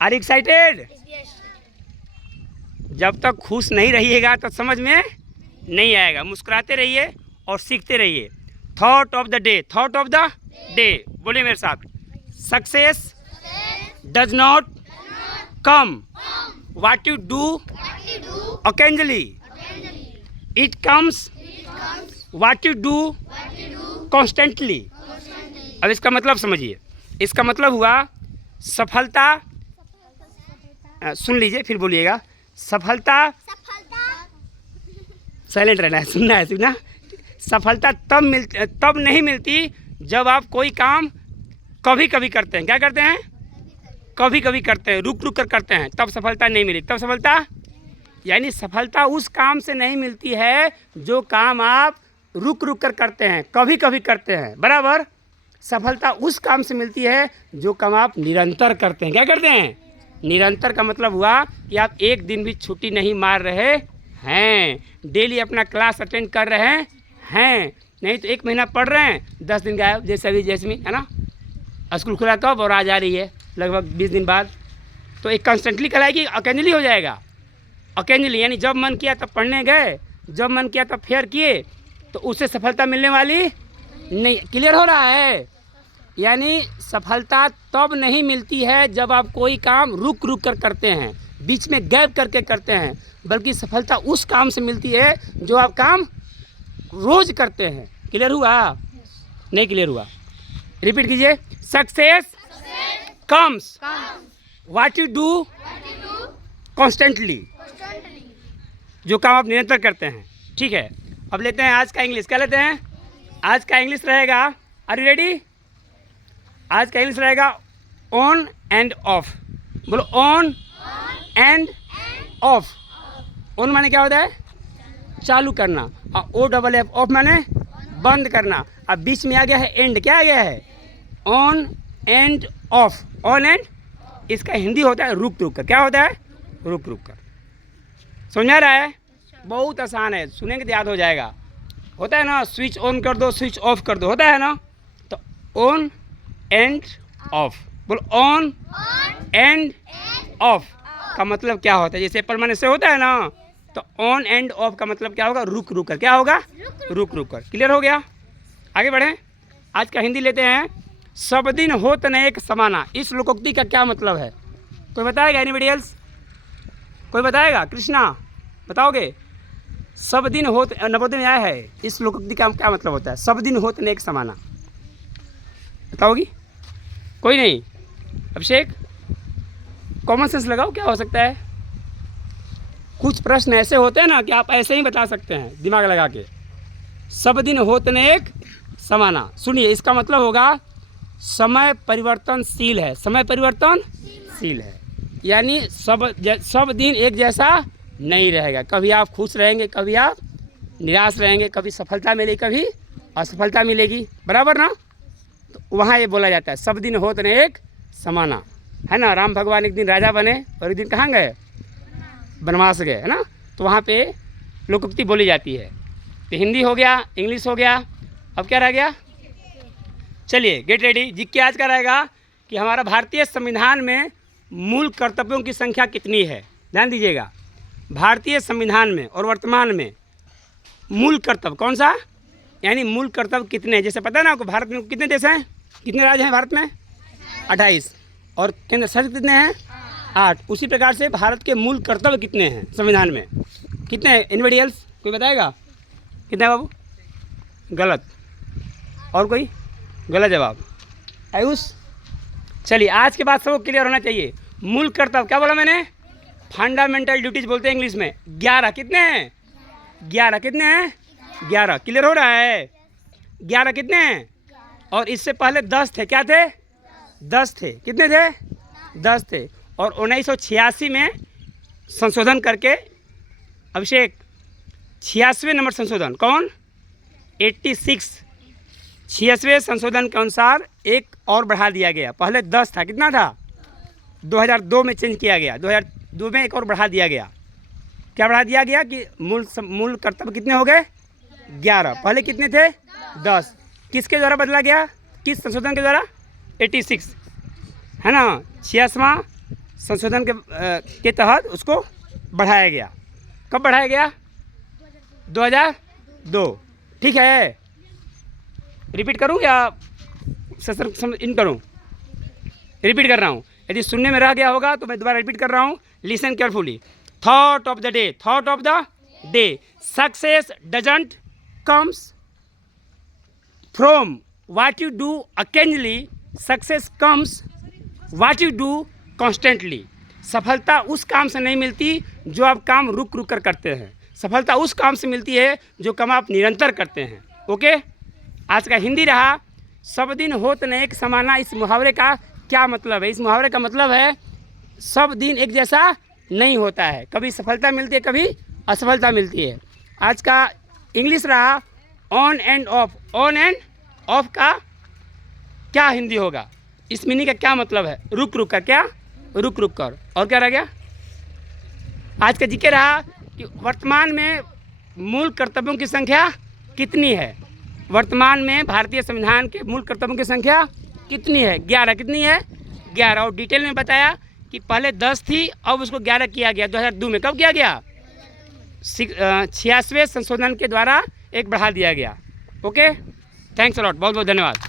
Are excited? जब तक खुश नहीं रहिएगा तो समझ में नहीं आएगा। मुस्कुराते रहिए और सीखते रहिए। Thought of the day, thought of the day, बोलिए मेरे साथ। Success does not come what you do occasionally, it comes what you do constantly। अब इसका मतलब समझिए। इसका मतलब हुआ सफलता, सुन लीजिए फिर बोलिएगा। सफलता, साइलेंट रहना है, सुनना है, सुनना। सफलता तब नहीं मिलती जब आप कोई काम कभी कभी करते हैं। क्या करते हैं? कभी कभी करते हैं, रुक रुक कर करते हैं, तब सफलता नहीं मिली। तब सफलता, यानी सफलता उस काम से नहीं मिलती है जो काम आप रुक रुक कर करते हैं, कभी कभी करते हैं, बराबर। सफलता उस काम से मिलती है जो काम आप निरंतर करते हैं। क्या करते हैं? निरंतर का मतलब हुआ कि आप एक दिन भी छुट्टी नहीं मार रहे हैं, डेली अपना क्लास अटेंड कर रहे हैं। नहीं तो 1 महीना पढ़ रहे हैं, 10 दिन गायब, जैसे अभी जैस्मिन है ना। स्कूल खुला कब और आज आ रही है लगभग 20 दिन बाद। तो एक कंस्टेंटली कराएगी, अकेजनली हो जाएगा। अकेजनली यानी जब मन किया तब पढ़ने गए, जब मन किया तब फेयर किए, तो उससे सफलता मिलने वाली नहीं। क्लियर हो रहा है? यानी सफलता तब नहीं मिलती है जब आप कोई काम रुक रुक कर करते हैं, बीच में गैप करके करते हैं, बल्कि सफलता उस काम से मिलती है जो आप काम रोज करते हैं। क्लियर हुआ? नहीं क्लियर हुआ? रिपीट कीजिए। Success comes what you do constantly, जो काम आप निरंतर करते हैं। ठीक है, अब लेते हैं आज का इंग्लिश। क्या लेते हैं? आज का इंग्लिश रहेगा, आर यू रेडी? आज का इंग्लिश रहेगा ऑन एंड ऑफ। बोलो ऑन एंड ऑफ। ऑन माने क्या होता है? चालू करना, और ओ डबल एफ, ऑफ माने बंद करना। अब बीच में आ गया है एंड। क्या आ गया है? On end of. On and, इसका हिंदी होता है रुक रुक कर। क्या होता है? रुक रुक कर। समझ आ रहा है? बहुत आसान है, सुनेंगे तो याद हो जाएगा। होता है ना, स्विच ऑन कर दो, स्विच ऑफ कर दो, होता है ना। तो ऑन एंड ऑफ। बोलो ऑन एंड ऑफ का मतलब क्या होता है? जैसे परमानेंट से होता है ना, तो ऑन एंड ऑफ का मतलब क्या होगा? रुक रुक कर। क्या होगा? रुक रुक कर। क्लियर हो गया? आगे बढ़ें। आज का हिंदी लेते हैं। सब दिन होत न एक समाना। इस लोकोक्ति का क्या मतलब है? कोई बताएगा? Anybody else? कोई बताएगा? कृष्णा बताओगे? सब दिन होत, नवोदय में आया है, इस लोकोक्ति का क्या मतलब होता है? सब दिन होत न एक समाना, बताओगी? कोई नहीं? अभिषेक, कॉमन सेंस लगाओ, क्या हो सकता है? कुछ प्रश्न ऐसे होते हैं ना कि आप ऐसे ही बता सकते हैं दिमाग लगा के। सब दिन होत न एक समाना, सुनिए, इसका मतलब होगा समय परिवर्तनशील है। समय परिवर्तनशील है, यानी सब दिन एक जैसा नहीं रहेगा। कभी आप खुश रहेंगे, कभी आप निराश रहेंगे, कभी सफलता मिलेगी, कभी असफलता मिलेगी, बराबर ना। तो वहाँ ये बोला जाता है सब दिन होत न एक समाना, है ना। राम भगवान एक दिन राजा बने और एक दिन कहाँ गए? वनवास गए, है ना। तो वहाँ पे लोकोक्ति बोली जाती है। तो हिंदी हो गया, इंग्लिश हो गया, अब क्या रह गया? चलिए गेट रेडी। जीके आज का रहेगा कि हमारा भारतीय संविधान में मूल कर्तव्यों की संख्या कितनी है? ध्यान दीजिएगा। भारतीय संविधान में और वर्तमान में मूल कर्तव्य कौन सा, यानी मूल कर्तव्य कितने हैं? जैसे पता है ना आपको, भारत में कितने देश हैं, कितने राज्य हैं भारत में? 28, और केंद्र शासित कितने हैं? 8। उसी प्रकार से भारत के मूल कर्तव्य कितने हैं संविधान में? कितने हैं? Anybody else? कोई बताएगा? कितने हैं बाबू? गलत। और कोई? गलत जवाब। आयुष? चलिए, आज के बाद सबको क्लियर होना चाहिए। मूल कर्तव्य क्या बोला मैंने? फंडामेंटल ड्यूटीज बोलते हैं इंग्लिश में। 11 कितने हैं? 11 कितने हैं? 11। क्लियर हो रहा है? 11 कितने हैं? और इससे पहले 10 थे। क्या थे? 10 थे। कितने थे? 10 थे। और 1986 में संशोधन करके, अभिषेक, 86वें नंबर संशोधन, कौन? 86वें संशोधन के अनुसार एक और बढ़ा दिया गया। पहले 10 था, कितना था? 2002 में चेंज किया गया। 2002 में एक और बढ़ा दिया गया। क्या बढ़ा दिया गया कि मूल कर्तव्य कितने हो गए? 11। पहले कितने थे? 10। किसके द्वारा बदला गया? किस संशोधन के द्वारा? 86, है ना। 86वां संशोधन के तहत उसको बढ़ाया गया। कब बढ़ाया गया? 2002। ठीक है, रिपीट करूं या सेशन इन करूं? रिपीट कर रहा हूं, यदि सुनने में रह गया होगा तो मैं दोबारा रिपीट कर रहा हूं। Listen carefully. Thought of the day, thought of the day. Success doesn't comes from what you do occasionally, success comes what you do constantly. सफलता उस काम से नहीं मिलती जो आप काम रुक रुक कर करते हैं, सफलता उस काम से मिलती है जो काम आप निरंतर करते हैं। ओके, आज का हिंदी रहा सब दिन होत न एक समाना। इस मुहावरे का क्या मतलब है? इस मुहावरे का मतलब है सब दिन एक जैसा नहीं होता है, कभी सफलता मिलती है, कभी असफलता मिलती है। आज का इंग्लिश रहा on end of. On end of का क्या हिंदी होगा? इस मीनिंग का क्या मतलब है? रुक रुक कर। क्या? रुक रुक कर। और क्या रह गया? आज का जिक्र रहा कि वर्तमान में मूल कर्तव्यों की संख्या कितनी है? वर्तमान में भारतीय संविधान के मूल कर्तव्यों की संख्या कितनी है? 11। कितनी है? 11। और डिटेल में बताया कि पहले 10 थी, अब उसको 11 किया गया 2002 में। कब किया गया? 86वें संशोधन के द्वारा एक बढ़ा दिया गया। ओके, थैंक्स अ लॉट, बहुत बहुत धन्यवाद।